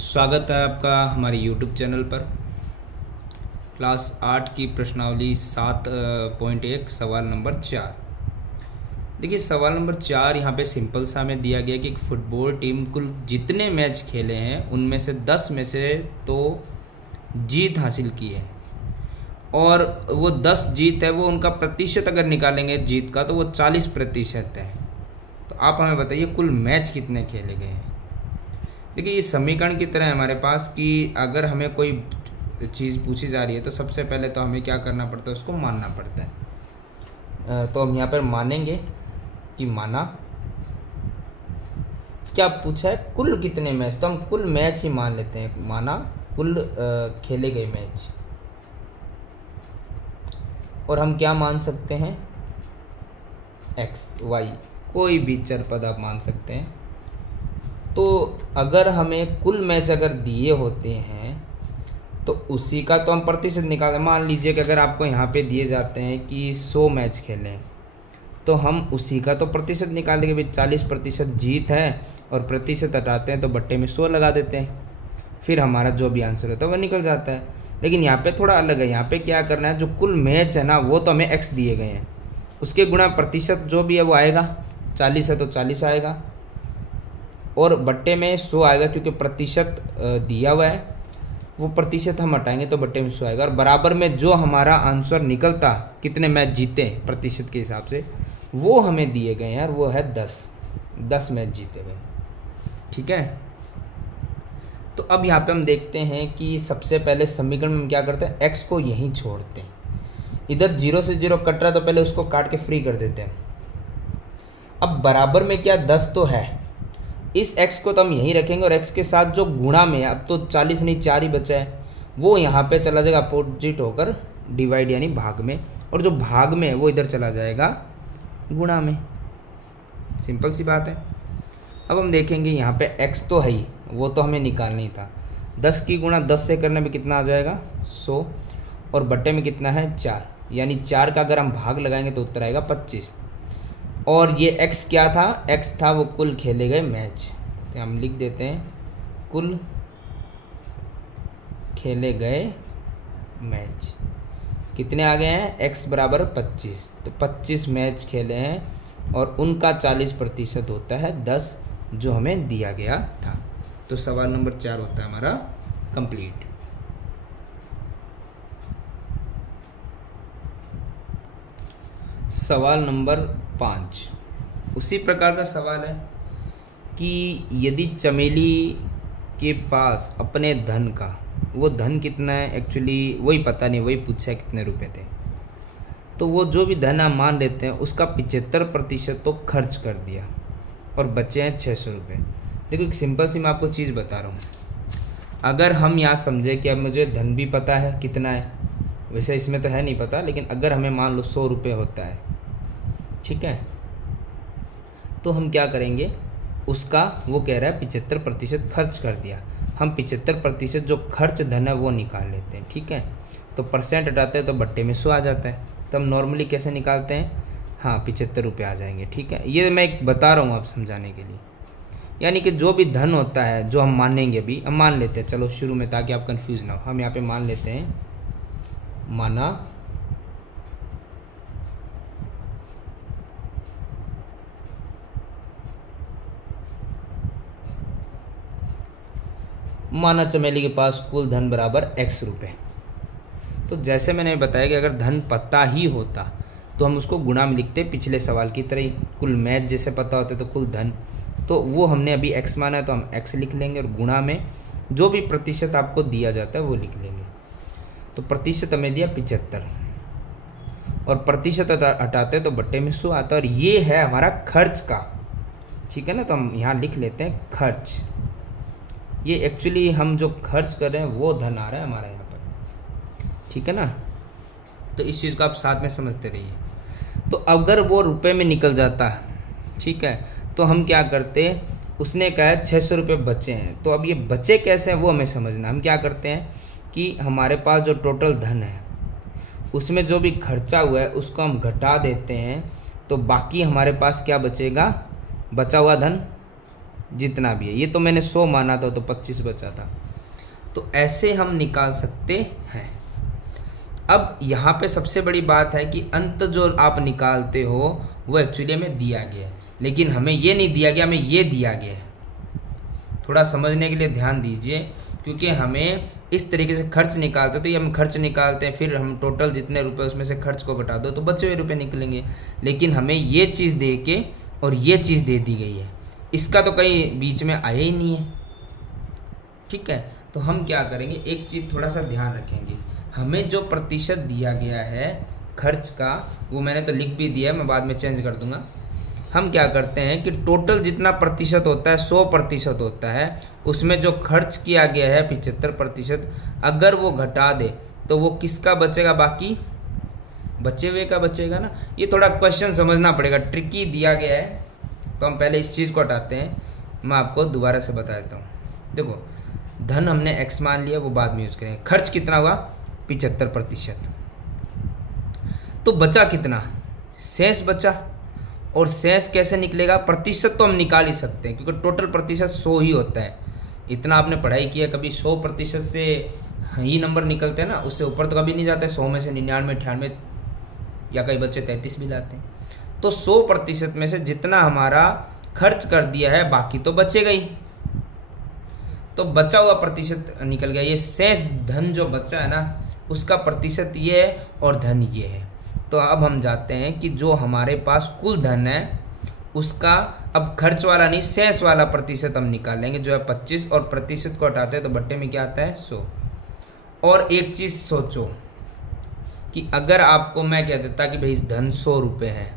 स्वागत है आपका हमारे YouTube चैनल पर। क्लास 8 की प्रश्नावली 7.1 सवाल नंबर 4। देखिए सवाल नंबर 4 यहाँ पे सिंपल सा हमें दिया गया कि एक फुटबॉल टीम कुल जितने मैच खेले हैं उनमें से 10 में से तो जीत हासिल की है, और वो 10 जीत है वो उनका प्रतिशत अगर निकालेंगे जीत का तो वो 40% है। तो आप हमें बताइए कुल मैच कितने खेले गए हैं। देखिए ये समीकरण की तरह है हमारे पास कि अगर हमें कोई चीज़ पूछी जा रही है तो सबसे पहले तो हमें क्या करना पड़ता है, उसको मानना पड़ता है। तो हम यहाँ पर मानेंगे कि माना क्या पूछा है, कुल कितने मैच, तो हम कुल मैच ही मान लेते हैं। माना कुल खेले गए मैच, और हम क्या मान सकते हैं, एक्स वाई कोई भी चर पद आप मान सकते हैं। तो अगर हमें कुल मैच अगर दिए होते हैं तो उसी का तो हम प्रतिशत निकालें। मान लीजिए कि अगर आपको यहाँ पे दिए जाते हैं कि 100 मैच खेलें तो हम उसी का तो प्रतिशत निकालेंगे। भाई 40% जीत है और प्रतिशत हटाते हैं तो बट्टे में 100 लगा देते हैं, फिर हमारा जो भी आंसर होता है वह निकल जाता है। लेकिन यहाँ पे थोड़ा अलग है, यहाँ पे क्या करना है, जो कुल मैच है ना वो तो हमें एक्स दिए गए हैं, उसके गुणा प्रतिशत जो भी है वो आएगा। 40 है तो 40 आएगा और बट्टे में 100 आएगा, क्योंकि प्रतिशत दिया हुआ है, वो प्रतिशत हम हटाएंगे तो बट्टे में 100 आएगा। और बराबर में जो हमारा आंसर निकलता कितने मैच जीते प्रतिशत के हिसाब से वो हमें दिए गए हैं, और वो है 10 मैच जीते गए। ठीक है, तो अब यहाँ पे हम देखते हैं कि सबसे पहले समीकरण में हम क्या करते हैं, एक्स को यहीं छोड़ते हैं। इधर 0 से 0 कट रहा है तो पहले उसको काट के फ्री कर देते हैं। अब बराबर में क्या 10 तो है, इस x को तो हम यहीं रखेंगे, और x के साथ जो गुणा में, अब तो 40 नहीं 4 ही बचा है, वो यहाँ पे चला जाएगा अपोजिट होकर डिवाइड यानी भाग में, और जो भाग में है वो इधर चला जाएगा गुणा में। सिंपल सी बात है। अब हम देखेंगे यहाँ पे x तो है ही, वो तो हमें निकालना ही था। 10 की गुणा 10 से करने में कितना आ जाएगा 100, और बट्टे में कितना है 4, यानी 4 का अगर हम भाग लगाएंगे तो उत्तर आएगा 25। और ये x क्या था, x था वो कुल खेले गए मैच, तो हम लिख देते हैं कुल खेले गए मैच कितने आ गए हैं, x बराबर 25। तो 25 मैच खेले हैं और उनका 40% होता है 10 जो हमें दिया गया था। तो सवाल नंबर 4 होता है हमारा कंप्लीट। सवाल नंबर 5 उसी प्रकार का सवाल है कि यदि चमेली के पास अपने धन का, वो धन कितना है एक्चुअली वही पता नहीं, वही पूछा है कितने रुपए थे, तो वो जो भी धन आप मान लेते हैं उसका 75% तो खर्च कर दिया और बचे हैं 600 रुपये। देखो एक सिंपल सी मैं आपको चीज़ बता रहा हूँ, अगर हम यहाँ समझे कि अब मुझे धन भी पता है कितना है, वैसे इसमें तो है नहीं पता, लेकिन अगर हमें मान लो 100 रुपये होता है, ठीक है, तो हम क्या करेंगे, उसका वो कह रहा है 75% खर्च कर दिया, हम 75% जो खर्च धन है वो निकाल लेते हैं। ठीक है, तो परसेंट हटाते हैं तो बट्टे में 100 आ जाता है। तो हम नॉर्मली कैसे निकालते हैं, हाँ 75 रुपये आ जाएंगे। ठीक है, ये मैं एक बता रहा हूँ आप समझाने के लिए, यानी कि जो भी धन होता है जो हम मानेंगे, अभी हम मान लेते हैं, चलो शुरू में ताकि आप कंफ्यूज ना हो, हम यहाँ पे मान लेते हैं, माना चमेली के पास कुल धन बराबर x रुपये। तो जैसे मैंने बताया कि अगर धन पता ही होता तो हम उसको गुणा में लिखते, पिछले सवाल की तरह ही। कुल मैच जैसे पता होते तो कुल धन, तो वो हमने अभी x माना है तो हम x लिख लेंगे, और गुणा में जो भी प्रतिशत आपको दिया जाता है वो लिख लेंगे। तो प्रतिशत हमें दिया 75 और प्रतिशत हटाते तो बट्टे में 100 आता है, और ये है हमारा खर्च का। ठीक है ना, तो हम यहाँ लिख लेते हैं खर्च। ये एक्चुअली हम जो खर्च कर रहे हैं वो धन आ रहा है हमारा यहाँ पर। ठीक है ना, तो इस चीज़ को आप साथ में समझते रहिए। तो अगर वो रुपए में निकल जाता, ठीक है, तो हम क्या करते, उसने कहा है 600 रुपये बचे हैं, तो अब ये बचे कैसे हैं वो हमें समझना। हम क्या करते हैं कि हमारे पास जो टोटल धन है उसमें जो भी खर्चा हुआ है उसको हम घटा देते हैं, तो बाकी हमारे पास क्या बचेगा, बचा हुआ धन जितना भी है। ये तो मैंने 100 माना था तो 25 बचा था। तो ऐसे हम निकाल सकते हैं। अब यहाँ पे सबसे बड़ी बात है कि अंत जो आप निकालते हो वो एक्चुअली हमें दिया गया है, लेकिन हमें ये नहीं दिया गया, हमें ये दिया गया है। थोड़ा समझने के लिए ध्यान दीजिए, क्योंकि हमें इस तरीके से खर्च निकालते तो ये हम खर्च निकालते हैं, फिर हम टोटल जितने रुपए उसमें से खर्च को घटा दो तो बचे हुए रुपए निकलेंगे, लेकिन हमें ये चीज़ दे के और ये चीज़ दे दी गई है, इसका तो कहीं बीच में आया ही नहीं है। ठीक है, तो हम क्या करेंगे, एक चीज़ थोड़ा सा ध्यान रखेंगे, हमें जो प्रतिशत दिया गया है खर्च का वो मैंने तो लिख भी दिया है, मैं बाद में चेंज कर दूंगा। हम क्या करते हैं कि टोटल जितना प्रतिशत होता है 100% होता है, उसमें जो खर्च किया गया है 75%, अगर वो घटा दे तो वो किसका बचेगा, बाकी बचे हुए का बचेगा ना। ये थोड़ा क्वेश्चन समझना पड़ेगा, ट्रिकी दिया गया है। तो हम पहले इस चीज़ को हटाते हैं, मैं आपको दोबारा से बता देता हूँ। देखो, धन हमने x मान लिया, वो बाद में यूज करेंगे। खर्च कितना हुआ, 75%। तो बचा कितना, शेष बचा। और शेष कैसे निकलेगा, प्रतिशत तो हम निकाल ही सकते हैं, क्योंकि टोटल प्रतिशत 100 ही होता है। इतना आपने पढ़ाई किया, कभी 100% से ही नंबर निकलते हैं ना, उससे ऊपर तो कभी नहीं जाते। 100 में से 99, 98 या कई बच्चे 33 भी लाते हैं। तो 100% में से जितना हमारा खर्च कर दिया है बाकी तो बचेगा ही, तो बचा हुआ प्रतिशत निकल गया। ये शेष धन जो बचा है ना, उसका प्रतिशत ये है और धन ये है। तो अब हम जाते हैं कि जो हमारे पास कुल धन है उसका अब खर्च वाला नहीं, शेष वाला प्रतिशत हम निकाल लेंगे, जो है 25, और प्रतिशत को हटाते हैं तो बट्टे में क्या आता है, 100। और एक चीज़ सोचो कि अगर आपको मैं कह देता कि भाई धन 100 रुपये है,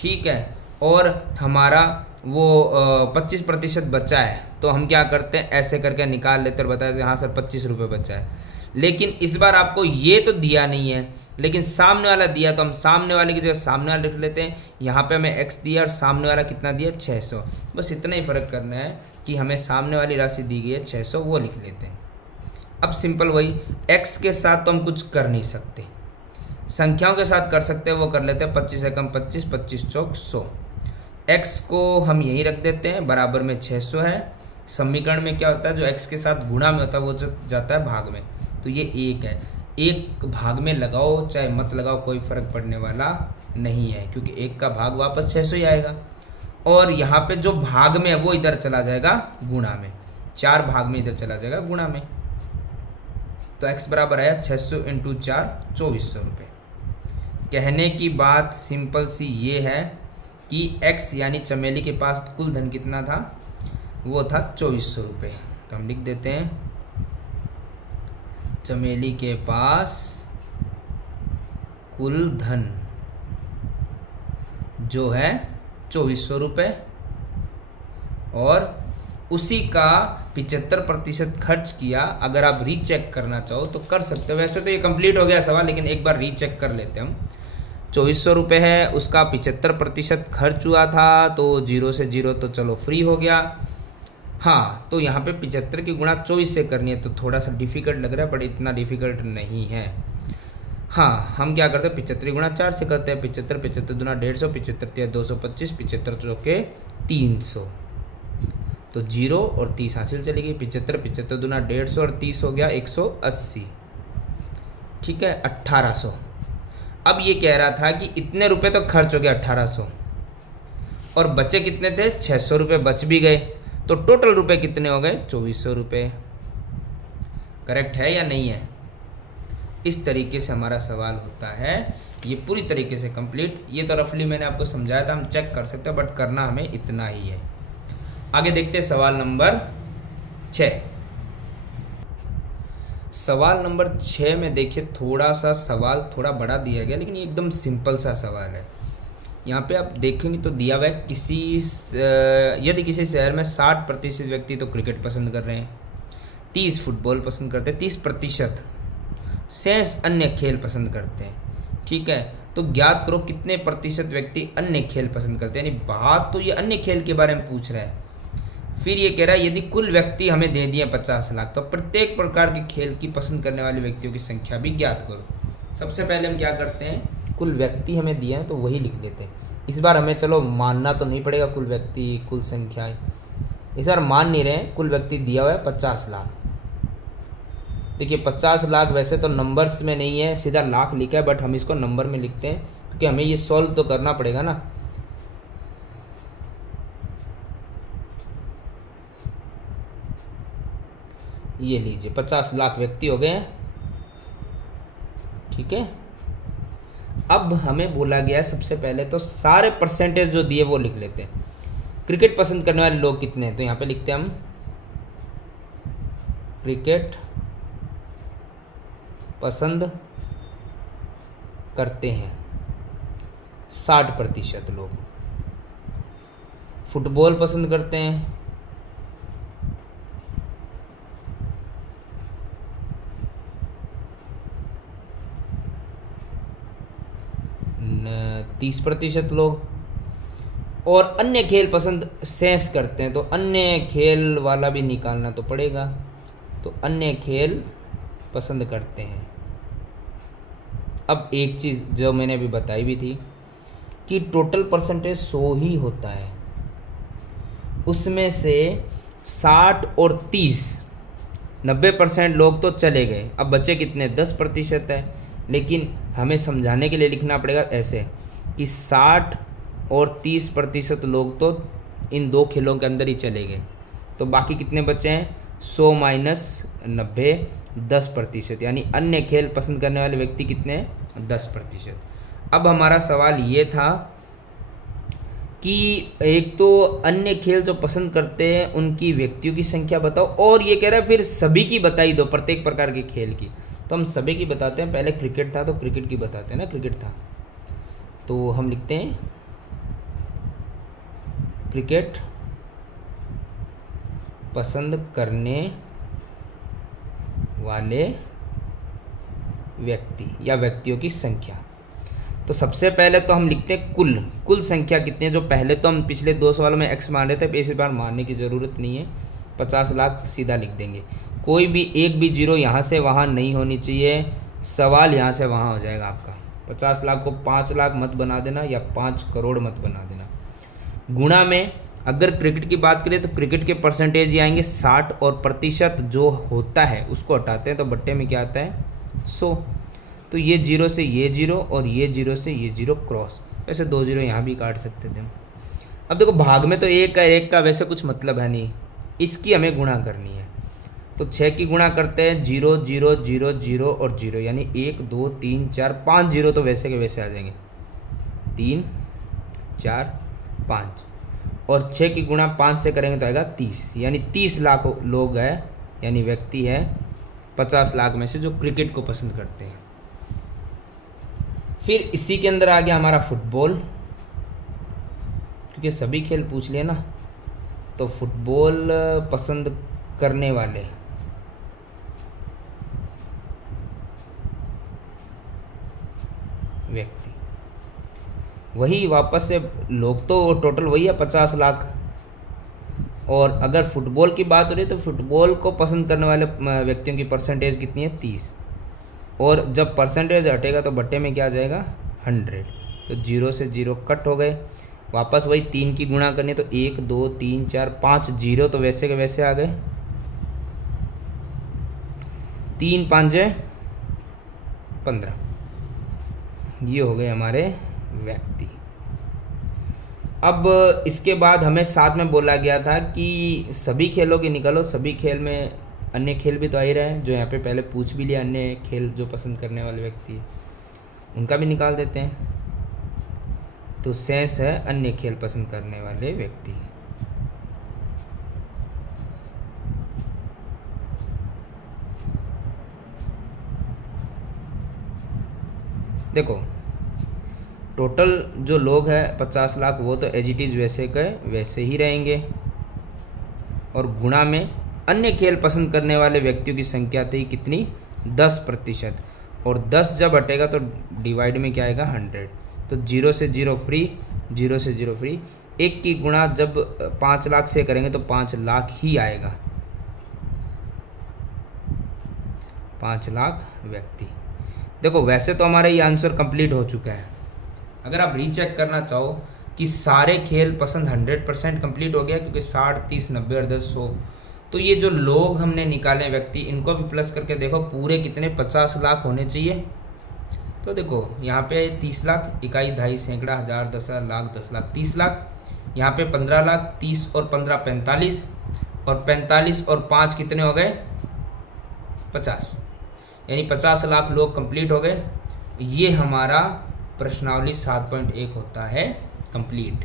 ठीक है, और हमारा वो 25% बचा है, तो हम क्या करते हैं, ऐसे करके निकाल लेते और बताते हाँ सर 25 रुपये बचा है। लेकिन इस बार आपको ये तो दिया नहीं है, लेकिन सामने वाला दिया, तो हम सामने वाले की जगह सामने वाला लिख लेते हैं। यहाँ पे हमें x दिया और सामने वाला कितना दिया, 600। बस इतना ही फर्क करना है कि हमें सामने वाली राशि दी गई है 600, वो लिख लेते हैं। अब सिंपल वही, x के साथ तो हम कुछ कर नहीं सकते, संख्याओं के साथ कर सकते हैं, वो कर लेते हैं। 25 एकम 25, 25 चौक 100। x को हम यहीं रख देते हैं, बराबर में 600 है। समीकरण में क्या होता है, जो x के साथ गुणा में होता है वो जाता है भाग में, तो ये 1 है। 1 भाग में लगाओ चाहे मत लगाओ कोई फर्क पड़ने वाला नहीं है, क्योंकि 1 का भाग वापस 600 ही आएगा। और यहाँ पे जो भाग में है वो इधर चला जाएगा गुणा में, 4 भाग में इधर चला जाएगा गुणा में। तो x बराबर आया 600 × 4, 2400 रुपये। कहने की बात सिंपल सी ये है कि x यानी चमेली के पास कुल धन कितना था, वो था 2400 रुपये। तो हम लिख देते हैं चमेली के पास कुल धन जो है 2400 रुपये, और उसी का 75% खर्च किया। अगर आप रीचेक करना चाहो तो कर सकते हो, वैसे तो ये कंप्लीट हो गया सवाल, लेकिन एक बार रीचेक कर लेते हैं हम। 2400 रुपये है, उसका 75% खर्च हुआ था, तो 0 से 0 तो चलो फ्री हो गया। हाँ, तो यहाँ पे 75 की गुणा 24 से करनी है, तो थोड़ा सा डिफिकल्ट लग रहा है, बट इतना डिफिकल्ट नहीं है। हाँ, हम क्या करते हैं, 75 गुणा 4 से करते हैं। 75, 75 दूना 150, 75 तिया 225, 75 चौके 300, तो 0 और 30 हासिल चली गई। 75, 75 दूना 150 और 30 हो गया 180, ठीक है, 1800। अब ये कह रहा था कि इतने रुपए तो खर्च हो गया 1800, और बचे कितने थे, 600 रुपये बच भी गए, तो टोटल रुपए कितने हो गए, 2400 रुपये। करेक्ट है या नहीं है? इस तरीके से हमारा सवाल होता है, ये पूरी तरीके से कंप्लीट। ये तो रफली मैंने आपको समझाया था, हम चेक कर सकते हैं, बट करना हमें इतना ही है। आगे देखते हैं सवाल नंबर 6। सवाल नंबर 6 में देखिए, थोड़ा सा सवाल थोड़ा बड़ा दिया गया, लेकिन ये एकदम सिंपल सा सवाल है। यहाँ पे आप देखेंगे तो दिया हुआ है यदि किसी शहर में 60% व्यक्ति तो क्रिकेट पसंद कर रहे हैं, 30 फुटबॉल पसंद करते हैं, 30% शेष अन्य खेल पसंद करते हैं, ठीक है। तो ज्ञात करो कितने प्रतिशत व्यक्ति अन्य खेल पसंद करते हैं। यानी बात तो ये अन्य खेल के बारे में पूछ रहा है। फिर ये कह रहा है यदि कुल व्यक्ति हमें दे दिए 50 लाख, तो प्रत्येक प्रकार के खेल की पसंद करने वाले व्यक्तियों की संख्या भी ज्ञात करो। सबसे पहले हम क्या करते हैं, कुल व्यक्ति हमें दिए हैं तो वही लिख लेते हैं। इस बार हमें चलो मानना तो नहीं पड़ेगा कुल व्यक्ति कुल संख्याएं, इस बार मान नहीं रहे, कुल व्यक्ति दिया हुआ है 50 लाख। देखिए 50 लाख वैसे तो नंबर्स में नहीं है, सीधा लाख लिखा है, बट हम इसको नंबर में लिखते हैं क्योंकि हमें ये सॉल्व तो करना पड़ेगा ना। ये लीजिए 50 लाख व्यक्ति हो गए हैं, ठीक है। अब हमें बोला गया है सबसे पहले तो सारे परसेंटेज जो दिए वो लिख लेते हैं। क्रिकेट पसंद करने वाले लोग कितने हैं, तो यहाँ पे लिखते हैं हम क्रिकेट पसंद करते हैं 60% लोग। फुटबॉल पसंद करते हैं 30% लोग, और अन्य खेल पसंद सेंस करते हैं, तो अन्य खेल वाला भी निकालना तो पड़ेगा, तो अन्य खेल पसंद करते हैं। अब एक चीज़ जो मैंने अभी बताई भी थी कि टोटल परसेंटेज 100 ही होता है, उसमें से 60 और 30 90% लोग तो चले गए। अब बचे कितने, 10% है, लेकिन हमें समझाने के लिए लिखना पड़ेगा ऐसे कि 60 और 30% लोग तो इन दो खेलों के अंदर ही चले गए, तो बाकी कितने बचे हैं, 100 माइनस 90 10%, यानी अन्य खेल पसंद करने वाले व्यक्ति कितने हैं, 10%। अब हमारा सवाल ये था कि एक तो अन्य खेल जो पसंद करते हैं उनकी व्यक्तियों की संख्या बताओ, और ये कह रहा है फिर सभी की बताई दो, प्रत्येक प्रकार के खेल की। तो हम सभी की बताते हैं, पहले क्रिकेट था तो क्रिकेट की बताते हैं ना, क्रिकेट था तो हम लिखते हैं क्रिकेट पसंद करने वाले व्यक्ति या व्यक्तियों की संख्या। तो सबसे पहले तो हम लिखते हैं कुल संख्या कितनी है, जो पहले तो हम पिछले 2 सवालों में x मान रहे थे, इस बार मानने की ज़रूरत नहीं है, 50 लाख सीधा लिख देंगे। कोई भी एक भी जीरो यहाँ से वहाँ नहीं होनी चाहिए, सवाल यहाँ से वहाँ हो जाएगा आपका। 50 लाख को 5 लाख मत बना देना या 5 करोड़ मत बना देना। गुणा में अगर क्रिकेट की बात करें तो क्रिकेट के परसेंटेज ही आएंगे 60, और प्रतिशत जो होता है उसको हटाते हैं तो बट्टे में क्या आता है, 100। तो ये जीरो से ये जीरो और ये जीरो से ये जीरो क्रॉस, वैसे 2 जीरो यहाँ भी काट सकते थे। अब देखो भाग में तो एक का वैसे कुछ मतलब है नहीं, इसकी हमें गुणा करनी है, तो 6 की गुणा करते हैं 0 0 0 0 और 0, यानी 1 2 3 4 5 जीरो तो वैसे के वैसे आ जाएंगे, 3 4 5, और 6 की गुणा 5 से करेंगे तो आएगा 30, यानी 30 लाख लोग हैं, यानी व्यक्ति है 50 लाख में से जो क्रिकेट को पसंद करते हैं। फिर इसी के अंदर आ गया हमारा फुटबॉल, क्योंकि सभी खेल पूछ लिए ना, तो फुटबॉल पसंद करने वाले व्यक्ति, वही वापस से लोग तो टोटल वही है 50 लाख, और अगर फुटबॉल की बात हो रही है तो फुटबॉल को पसंद करने वाले व्यक्तियों की परसेंटेज कितनी है, 30, और जब परसेंटेज हटेगा तो बट्टे में क्या आ जाएगा, 100, तो 0 से 0 कट हो गए, वापस वही 3 की गुणा करनी, तो 1 2 3 4 5 जीरो तो वैसे के वैसे आ गए, 3 5 15, ये हो गए हमारे व्यक्ति। अब इसके बाद हमें साथ में बोला गया था कि सभी खेलों की निकालो, सभी खेल में अन्य खेल भी तो आ ही रहे हैं, जो यहाँ पे पहले पूछ भी लिया, अन्य खेल जो पसंद करने वाले व्यक्ति उनका भी निकाल देते हैं। तो शेष है अन्य खेल पसंद करने वाले व्यक्ति। देखो टोटल जो लोग हैं 50 लाख, वो तो एज इट इज़ वैसे के वैसे ही रहेंगे, और गुणा में अन्य खेल पसंद करने वाले व्यक्तियों की संख्या थी कितनी, 10%, और 10 जब हटेगा तो डिवाइड में क्या आएगा, 100, तो 0 से 0 फ्री, 0 से 0 फ्री। 1 की गुणा जब 5 लाख से करेंगे तो 5 लाख ही आएगा, 5 लाख व्यक्ति। देखो वैसे तो हमारा ये आंसर कंप्लीट हो चुका है, अगर आप रीचेक करना चाहो कि सारे खेल पसंद 100% कंप्लीट हो गया, क्योंकि 60, 30, 90 और 10, 100। तो ये जो लोग हमने निकाले व्यक्ति, इनको भी प्लस करके देखो पूरे कितने 50 लाख होने चाहिए। तो देखो यहाँ पे 30 लाख, इकाई, दहाई, सैकड़ा, हजार, 10,000, लाख, 10 लाख, 30 लाख। यहाँ पे 15 लाख, 30 और 15 45, और 45 और 5 कितने हो गए 50, यानी 50 लाख लोग कंप्लीट हो गए। ये हमारा प्रश्नावली 7.1 होता है कंप्लीट।